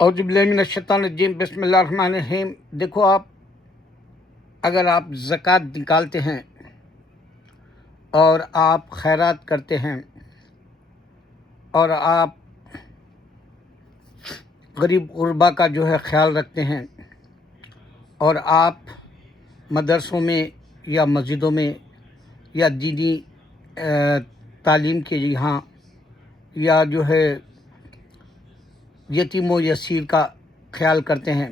اعوذ باللہ من الشیطان الرجیم، بسم اللہ الرحمن الرحیم۔ دیکھو، اگر آپ زکوٰۃ نکالتے ہیں اور آپ خیرات کرتے ہیں اور آپ غریب غربا کا خیال رکھتے ہیں اور آپ مدرسوں میں یا مسجدوں میں یا دینی تعلیم کے یہاں یا یتیم و یسیر کا خیال کرتے ہیں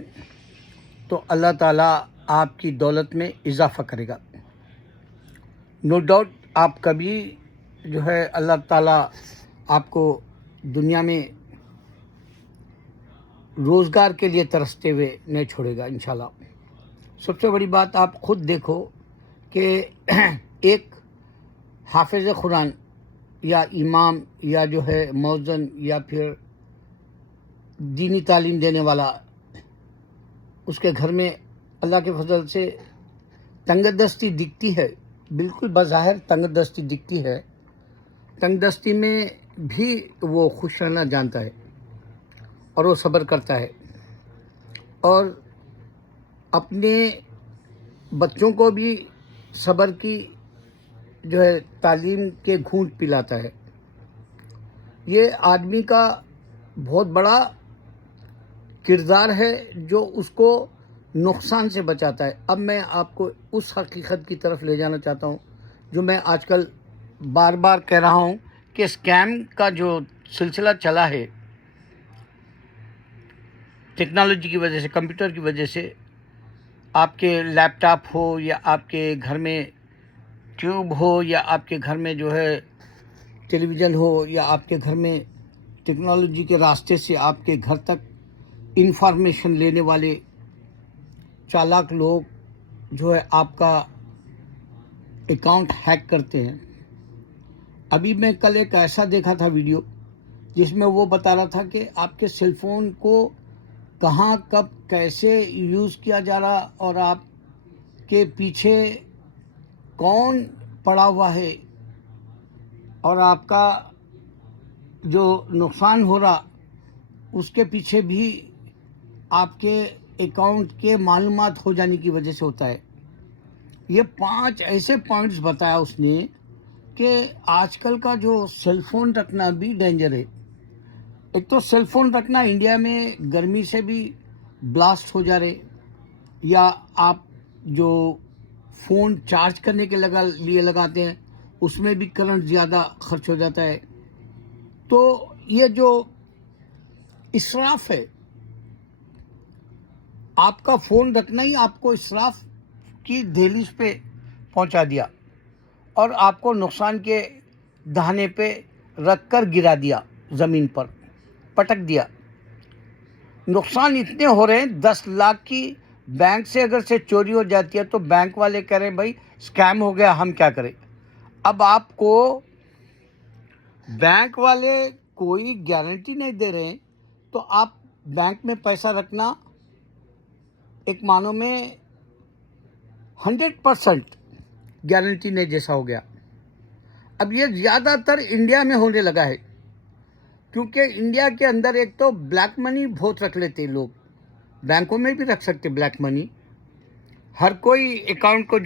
تو اللہ تعالیٰ آپ کی دولت میں اضافہ کرے گا۔ نو ڈاؤٹ آپ کبھی اللہ تعالیٰ آپ کو دنیا میں روزگار کے لیے ترستے ہوئے نہیں چھوڑے گا انشاءاللہ۔ سب سے بڑی بات آپ خود دیکھو کہ ایک حافظ قرآن یا امام یا مؤذن یا پھر دینی تعلیم دینے والا، اس کے گھر میں اللہ کے فضل سے تنگ دستی دکھتی ہے، بالکل بظاہر تنگ دستی دکھتی ہے، تنگ دستی میں بھی وہ خوش رہنا جانتا ہے اور وہ صبر کرتا ہے اور اپنے بچوں کو بھی صبر کی تعلیم کے گھونٹ پلاتا ہے۔ یہ آدمی کا بہت بڑا کردار ہے جو اس کو نقصان سے بچاتا ہے۔ اب میں آپ کو اس حقیقت کی طرف لے جانا چاہتا ہوں جو میں آج کل بار بار کہہ رہا ہوں کہ اسکیم کا جو سلسلہ چلا ہے ٹیکنالوجی کی وجہ سے، کمپیوٹر کی وجہ سے، آپ کے لیپ ٹاپ ہو یا آپ کے گھر میں ٹیوب ہو یا آپ کے گھر میں ٹیلی ویژن ہو یا آپ کے گھر میں ٹیکنالوجی کے راستے سے آپ کے گھر تک انفارمیشن لینے والے چالاک لوگ آپ کا اکاؤنٹ ہیک کرتے ہیں۔ ابھی میں کل ایک ایسا دیکھا تھا ویڈیو جس میں وہ بتا رہا تھا کہ آپ کے سیل فون کو کہاں کب کیسے یوز کیا جا رہا اور آپ کے پیچھے کون پڑا ہوا ہے اور آپ کا جو نقصان ہو رہا اس کے پیچھے بھی آپ کے اکاؤنٹ کے معلومات ہو جانے کی وجہ سے ہوتا ہے۔ یہ 5 ایسے پوائنٹس بتایا اس نے کہ آج کل کا جو سیل فون رکھنا بھی ڈینجر ہے۔ ایک تو سیل فون رکھنا انڈیا میں گرمی سے بھی بلاسٹ ہو جا رہے، یا آپ جو فون چارج کرنے کے لیے لگاتے ہیں اس میں بھی کرنٹ زیادہ خرچ ہو جاتا ہے۔ تو یہ جو اسراف ہے، آپ کا فون رکھنا ہی آپ کو اسراف کی دہلیز پہ پہنچا دیا اور آپ کو نقصان کے دہانے پہ رکھ کر گرا دیا، زمین پر پٹک دیا۔ نقصان اتنے ہو رہے ہیں، 10 لاکھ کی بینک سے اگر سے چوری ہو جاتی ہے تو بینک والے کہہ رہے بھائی اسکیم ہو گیا، ہم کیا کریں۔ اب آپ کو بینک والے کوئی گارنٹی نہیں دے رہے ہیں تو آپ بینک میں پیسہ رکھنا ایک معنوں میں 100% گارنٹی نہیں جیسا ہو گیا۔ اب یہ زیادہ تر انڈیا میں ہونے لگا ہے کیونکہ انڈیا کے اندر ایک تو بلیک منی بہت رکھ لیتے لوگ، بینکوں میں بھی رکھ سکتے بلیک منی، ہر کوئی اکاؤنٹ کو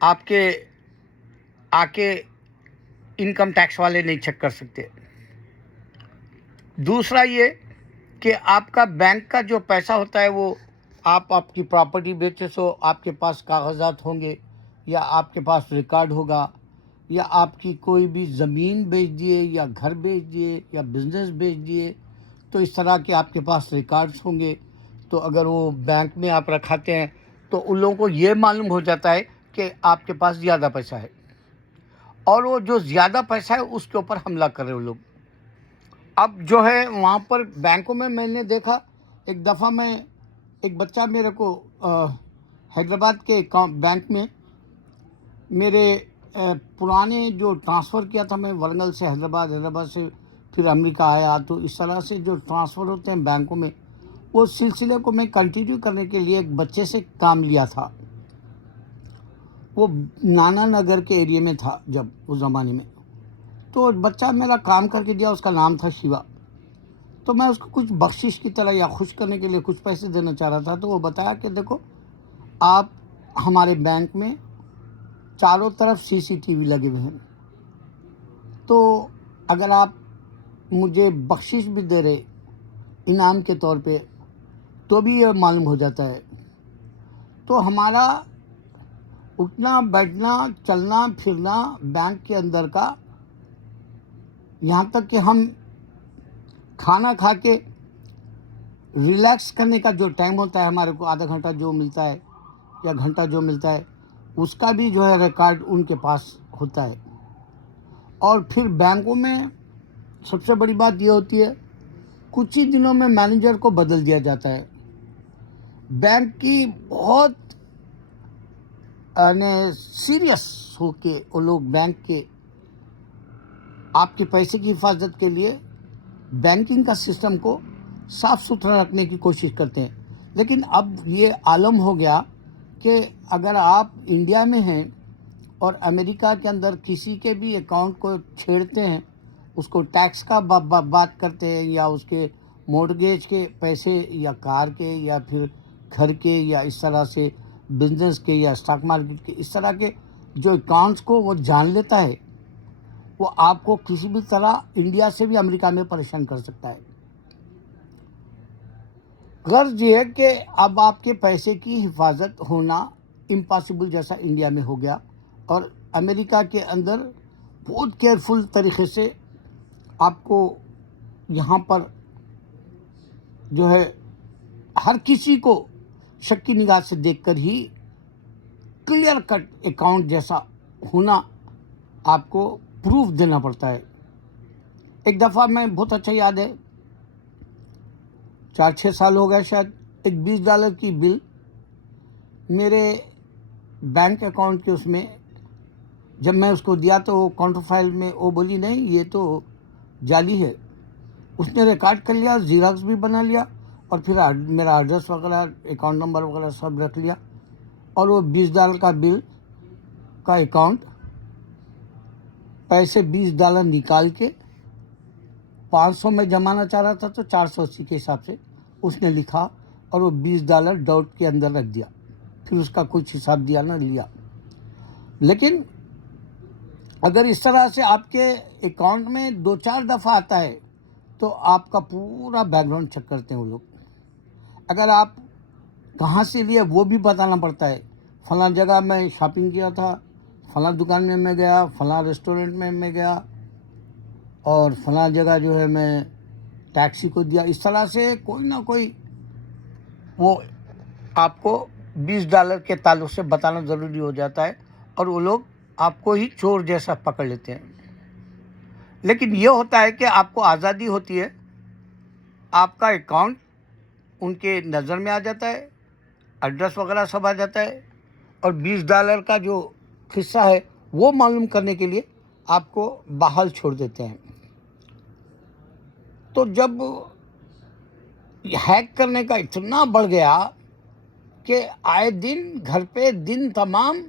آپ کے آ کے انکم ٹیکس والے نہیں چیک کر سکتے۔ دوسرا یہ کہ آپ کا بینک کا جو پیسہ ہوتا ہے وہ آپ کی پراپرٹی بیچے سو آپ کے پاس کاغذات ہوں گے یا آپ کے پاس ریکارڈ ہوگا، یا آپ کی کوئی بھی زمین بیچ دیے یا گھر بیچ دیے یا بزنس بیچ دیے تو اس طرح کے آپ کے پاس ریکارڈز ہوں گے۔ تو اگر وہ بینک میں آپ رکھاتے ہیں تو ان لوگوں کو یہ معلوم ہو جاتا ہے کہ آپ کے پاس زیادہ پیسہ ہے، اور وہ جو زیادہ پیسہ ہے اس کے اوپر حملہ کر رہے وہ لوگ۔ اب وہاں پر بینکوں میں نے دیکھا، ایک دفعہ ایک بچہ میرے کو حیدرآباد کے بینک میں میرے پرانے جو ٹرانسفر کیا تھا میں ورنگل سے حیدرآباد سے پھر امریکہ آیا، تو اس طرح سے جو ٹرانسفر ہوتے ہیں بینکوں میں، وہ سلسلے کو میں کنٹینیو کرنے کے لیے ایک بچے سے کام لیا تھا۔ وہ نانا نگر کے ایریے میں تھا جب اس زمانے میں، تو بچہ میرا کام کر کے دیا، اس کا نام تھا شیوا۔ تو میں اس کو کچھ بخشش کی طرح یا خوش کرنے کے لیے کچھ پیسے دینا چاہ رہا تھا. تو وہ بتایا کہ دیکھو آپ ہمارے بینک میں چاروں طرف CCTV لگے ہوئے ہیں, تو اگر آپ مجھے بخشش بھی دے رہے انعام کے طور پہ تو بھی یہ معلوم ہو جاتا ہے. تو ہمارا اٹھنا بیٹھنا چلنا پھرنا بینک کے اندر کا, یہاں تک کہ ہم کھانا کھا کے ریلیکس کرنے کا جو ٹائم ہوتا ہے ہمارے کو, آدھا گھنٹہ جو ملتا ہے یا گھنٹہ جو ملتا ہے, اس کا بھی جو ہے ریکارڈ ان کے پاس ہوتا ہے. اور پھر بینکوں میں سب سے بڑی بات یہ ہوتی ہے, کچھ ہی دنوں میں مینیجر کو بدل دیا جاتا ہے. بینک کی بہت سیریس ہو کے وہ لوگ بینک کے آپ کے پیسے کی حفاظت کے لیے بینکنگ کا سسٹم کو صاف ستھرا رکھنے کی کوشش کرتے ہیں. لیکن اب یہ عالم ہو گیا کہ اگر آپ انڈیا میں ہیں اور امریکہ کے اندر کسی کے بھی اکاؤنٹ کو چھیڑتے ہیں, اس کو ٹیکس کا بات کرتے ہیں یا اس کے مورگیج کے پیسے یا کار کے یا پھر گھر کے یا اس طرح سے بزنس کے یا اسٹاک مارکیٹ کے, اس طرح کے جو اکاؤنٹس کو وہ جان لیتا ہے, وہ آپ کو کسی بھی طرح انڈیا سے بھی امریکہ میں پریشان کر سکتا ہے. غرض یہ ہے کہ اب آپ کے پیسے کی حفاظت ہونا امپاسبل جیسا انڈیا میں ہو گیا, اور امریکہ کے اندر بہت کیئرفل طریقے سے آپ کو یہاں پر جو ہے ہر کسی کو شک کی نگاہ سے دیکھ کر ہی کلیئر کٹ اکاؤنٹ جیسا ہونا آپ کو پروف دینا پڑتا ہے. ایک دفعہ میں بہت اچھا یاد ہے, 4-6 سال ہو گئے شاید, ایک $20 کی بل میرے بینک اکاؤنٹ کے اس میں جب میں اس کو دیا تو وہ کاؤنٹر فائل میں وہ بولی نہیں یہ تو جعلی ہے. اس نے ریکارڈ کر لیا, زیراکس بھی بنا لیا, اور پھر میرا ایڈریس وغیرہ اکاؤنٹ نمبر وغیرہ سب رکھ لیا, اور وہ $20 کا بل کا اکاؤنٹ پیسے $20 نکال کے 500 میں جمانا چاہ رہا تھا تو 480 کے حساب سے اس نے لکھا, اور وہ $20 ڈاٹ کے اندر رکھ دیا. پھر اس کا کچھ حساب دیا نہ لیا. لیکن اگر اس طرح سے آپ کے اکاؤنٹ میں 2-4 دفعہ آتا ہے تو آپ کا پورا بیک گراؤنڈ چیک کرتے ہیں وہ لوگ. اگر آپ کہاں سے لیے وہ بھی بتانا پڑتا ہے, فلاں جگہ میں شاپنگ کیا تھا, فلاں دکان میں گیا, فلاں ریسٹورنٹ میں گیا, اور فلاں جگہ جو ہے میں ٹیکسی کو دیا. اس طرح سے کوئی نہ کوئی وہ آپ کو $20 کے تعلق سے بتانا ضروری ہو جاتا ہے, اور وہ لوگ آپ کو ہی چور جیسا پکڑ لیتے ہیں. لیکن یہ ہوتا ہے کہ آپ کو آزادی ہوتی ہے, آپ کا اکاؤنٹ ان کے نظر میں آ جاتا ہے, ایڈریس وغیرہ سب آ جاتا ہے, اور $20 کا جو حصہ ہے وہ معلوم کرنے کے لیے آپ کو بحال چھوڑ دیتے ہیں. تو جب ہیک کرنے کا اتنا بڑھ گیا کہ آئے دن گھر پہ دن تمام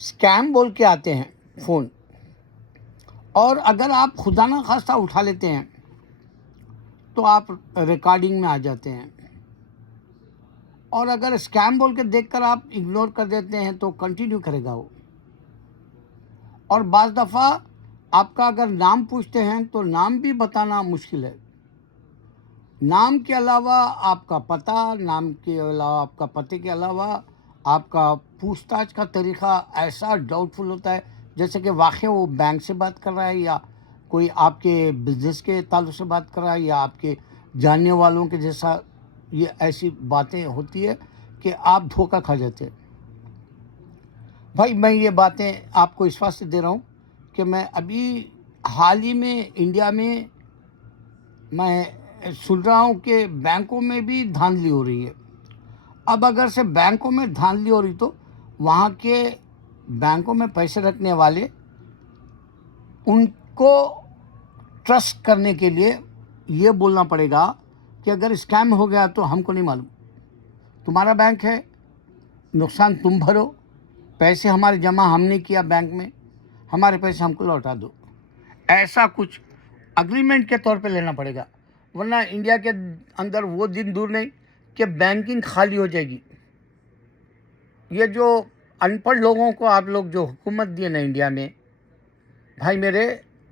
اسکیم بول کے آتے ہیں فون, اور اگر آپ خدا نہ خواستہ اٹھا لیتے ہیں تو آپ ریکارڈنگ میں آ جاتے ہیں, اور اگر اسکیم بول کے دیکھ کر آپ اگنور کر دیتے ہیں تو کنٹینیو کرے گا وہ. اور بعض دفعہ آپ کا اگر نام پوچھتے ہیں تو نام بھی بتانا مشکل ہے. نام کے علاوہ آپ کا پتہ, نام کے علاوہ آپ کا پتے کے علاوہ آپ کا پوچھ تاچھ کا طریقہ ایسا ڈاؤٹ فل ہوتا ہے جیسے کہ واقعی وہ بینک سے بات کر رہا ہے, یا کوئی آپ کے بزنس کے تعلق سے بات کر رہا ہے, یا آپ کے جاننے والوں کے جیسا. یہ ایسی باتیں ہوتی ہے کہ آپ دھوکہ کھا جاتے ہیں. بھائی میں یہ باتیں آپ کو اس واسطے دے رہا ہوں کہ میں ابھی حال ہی میں انڈیا میں سن رہا ہوں کہ بینکوں میں بھی دھاندلی ہو رہی ہے. اب اگر سے بینکوں میں دھاندلی ہو رہی تو وہاں کے بینکوں میں پیسے رکھنے والے ان کو ٹرسٹ کرنے کے لیے یہ بولنا پڑے گا کہ اگر اسکیم ہو گیا تو ہم کو نہیں معلوم, تمہارا بینک ہے, نقصان تم بھرو, پیسے ہمارے جمع ہم نے کیا بینک میں, ہمارے پیسے ہم کو لوٹا دو. ایسا کچھ اگریمنٹ کے طور پہ لینا پڑے گا، ورنہ انڈیا کے اندر وہ دن دور نہیں کہ بینکنگ خالی ہو جائے گی. یہ جو ان پڑھ لوگوں کو آپ لوگ جو حکومت دیے نا انڈیا میں، بھائی میرے،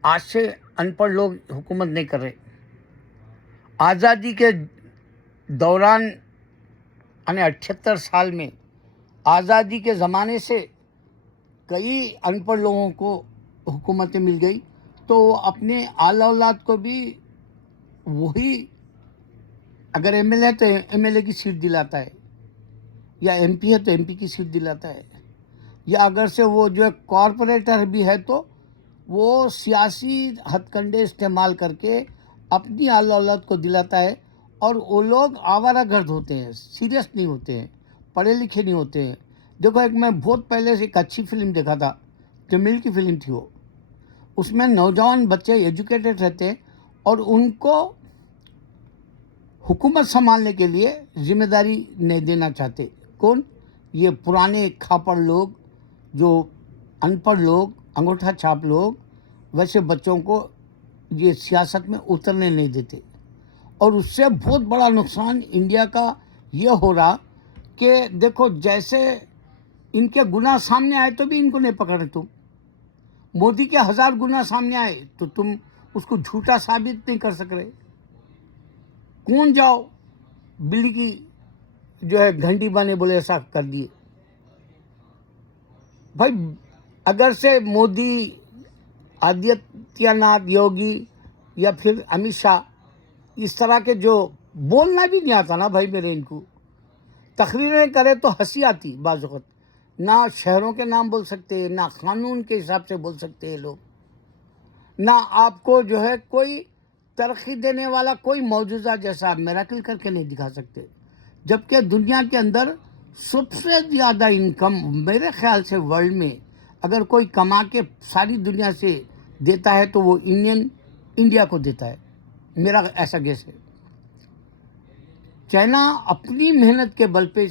آج سے ان پڑھ لوگ حکومت نہیں کر رہے. آزادی کے دوران یعنی 78 سال میں آزادی کے زمانے سے کئی ان پڑھ لوگوں کو حکومتیں مل گئی، تو وہ اپنے آل اولاد کو بھی وہی، اگر ایم ایل ہے تو ایم ایل اے کی سیٹ دلاتا ہے، یا ایم پی ہے تو ایم پی کی سیٹ دلاتا ہے، یا اگر سے وہ جو کارپوریٹر بھی ہے تو وہ سیاسی ہتھ کنڈے استعمال کر کے اپنی آل اولاد کو دلاتا ہے. اور وہ لوگ آوارہ گرد ہوتے ہیں، سیریس نہیں ہوتے ہیں، پڑھے لکھے نہیں ہوتے ہیں. دیکھو، ایک میں بہت پہلے سے ایک اچھی فلم دیکھا تھا، تمل کی فلم تھی وہ. اس میں نوجوان بچے ایجوکیٹڈ رہتے ہیں اور ان کو حکومت سنبھالنے کے لیے ذمہ داری نہیں دینا چاہتے. کون؟ یہ پرانے کھاپڑ لوگ، جو ان پڑھ لوگ، انگوٹھا چھاپ لوگ، ویسے بچوں کو یہ سیاست میں اترنے نہیں دیتے. اور اس سے بہت بڑا نقصان انڈیا کا یہ ہو رہا کہ دیکھو، جیسے ان کے گناہ سامنے آئے تو بھی ان کو نہیں پکڑے. تم مودی کے 1000 گناہ سامنے آئے تو تم اس کو جھوٹا ثابت نہیں کر سک رہے. کون جاؤ بلی کی جو ہے گھنٹی بنے بولے ایسا کر دیے. بھائی اگر سے مودی، آدتیہ ناتھ یوگی یا پھر امت شاہ اس طرح کے جو بولنا بھی نہیں آتا نا بھائی میرے، ان کو تقریریں کرے تو ہنسی آتی بعض وقت. نہ شہروں کے نام بول سکتے، نہ قانون کے حساب سے بول سکتے ہیں لوگ، نہ آپ کو جو ہے کوئی ترقی دینے والا کوئی معجزہ جیسا میراکل کر کے نہیں دکھا سکتے. جبکہ دنیا کے اندر سب سے زیادہ انکم میرے خیال سے ورلڈ میں اگر کوئی کما کے ساری دنیا سے دیتا ہے تو وہ انڈیا کو دیتا ہے، میرا ایسا گیس ہے. چائنا اپنی محنت کے بل پہ